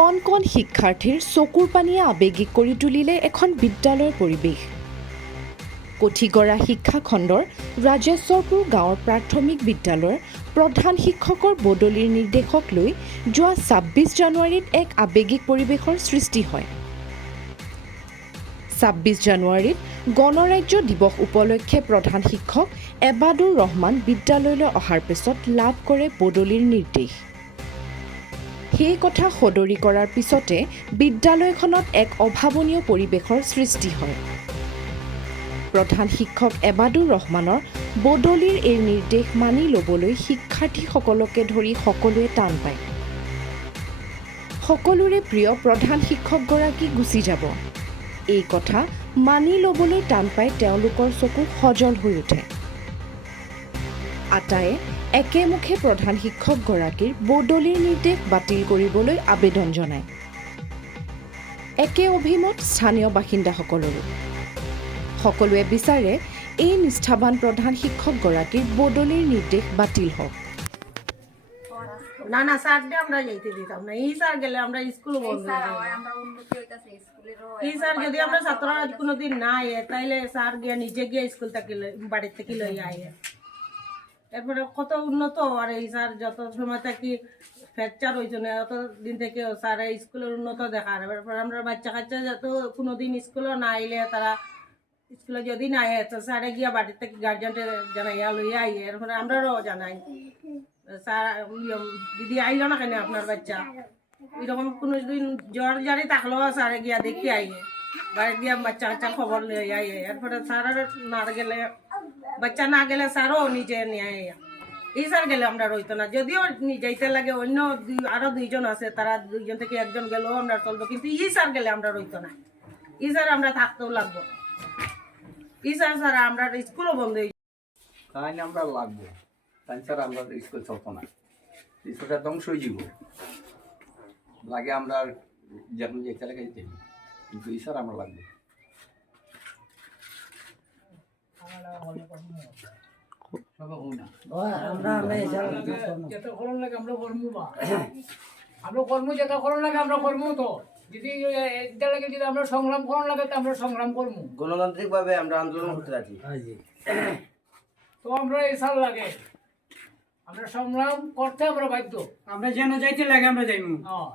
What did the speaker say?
কণ কণ শিক্ষাৰ্থীৰ চকুৰ পানীয়ে আৱেগিক কৰি তুলিলে এখন বিদ্যালয়ৰ পৰিৱেশ। কঠিগৰা শিক্ষাখণ্ডৰ ৰাজেশ্বৰপুৰ গাঁৱৰ প্ৰাথমিক বিদ্যালয়ৰ প্ৰধান শিক্ষকৰ বদলিৰ নিৰ্দেশক লৈ যোৱা ২৬ জানুৱাৰীত এক আৱেগিক পৰিৱেশৰ সৃষ্টি হয়। ২৬ জানুৱাৰীত গণৰাজ্য দিৱস উপলক্ষে প্ৰধান শিক্ষক এবাদুৰ ৰহমান বিদ্যালয়লৈ অহাৰ পিছত লাভ কৰে বদলিৰ নিৰ্দেশ। সেই কথা সদৰি কৰাৰ পিছতে বিদ্যালয়খনত এক অভাৱনীয় পৰিৱেশৰ সৃষ্টি হয়। প্ৰধান শিক্ষক এবাদুৰ ৰহমানৰ বদলিৰ এই নিৰ্দেশ মানি ল'বলৈ শিক্ষাৰ্থীসকলকে ধৰি সকলোৱে টান পায়। সকলোৰে প্ৰিয় প্ৰধান শিক্ষকগৰাকী গুচি যাব। এই কথা মানি ল'বলৈ টান পাই তেওঁলোকৰ চকু সজল হৈ উঠে। আটায়ে একেমুখে প্ৰধান শিক্ষকগৰাকীৰ বদলিৰ নিৰ্দেশ বাতিল কৰিবলৈ আবেদন জনায়। একে অভিমত স্থানীয় বাসিন্দাসকলৰো। সকলোৱে বিচাৰে এই নিষ্ঠাবান প্ৰধান শিক্ষকগৰাকীৰ বদলিৰ নিৰ্দেশ বাতিল হওক। না স্যারকে আমরা যাইতে দিতাম না। এই স্যার গেলে আমরা স্কুল বন্ধ এই স্যার যদি আমরা ছাত্ররা কোনোদিন না আয়ে তাইলে স্যার গিয়ে নিজে গিয়ে স্কুল থেকে বাড়ির থেকে লই আয়ে। এরপরে কত উন্নত আর এই স্যার যত সময় থাকি ফ্র্যাকচার হয়েছে না অত দিন থেকে স্যার স্কুলের উন্নত দেখার। এরপর আমরা বাচ্চা কাচ্চা যত কোনোদিন স্কুলে না আইলে তারা স্কুলে যদি না আয়ে তো স্যারে গিয়া বাড়ির থেকে গার্জেনটে জানাইয়া লইয়া আইয়ে। এরপরে আমরাও জানাই স্যার দিদি আইল না কেন আপনার বাচ্চা এরকম কোনো দিন জ্বর জারি থাকলেও স্যারে গিয়া দেখি আইয়ে বাড়ি গিয়া বাচ্চা কাচ্চা খবর লইয়া আইয়ে। এরপরে স্যার না গেলে বাচ্চা না গেলে স্যারও নিজে নিয়ে আইয়া। এই স্যার গেলে আমরা রইতো না, যদিও যাইতে লাগে অন্য আরো দুইজন আছে তারা দুইজন থেকে একজন গেলেও আমরা চলবো, কিন্তু এই স্যার গেলে আমরা রইতো না। এই স্যার আমরা থাকতেও লাগবো। এই স্যার ছাড়া আমরা স্কুলও বন্ধ হয়ে তাই আমরা লাগবো, তাই ছাড়া আমরা স্কুল চলতো না, স্কুলটা ধ্বংস হয়ে যাব লাগে। আমরা যখন যেতে লাগে যেতে, কিন্তু এই স্যার আমরা লাগবে। আমরা কর্ম যেটা করার লাগে আমরা কর্ম তো যদি এটা লাগে যদি আমরা সংগ্রাম করার লাগে তো আমরা সংগ্রাম করবো। গণতান্ত্রিক ভাবে আমরা আন্দোলন করতে রাজি। তো আমরা এই সাল লাগে আমরা সংগ্রাম করতে আমরা বাধ্য। আমরা যেন যাইতে লাগে আমরা যাইমু। হ্যাঁ।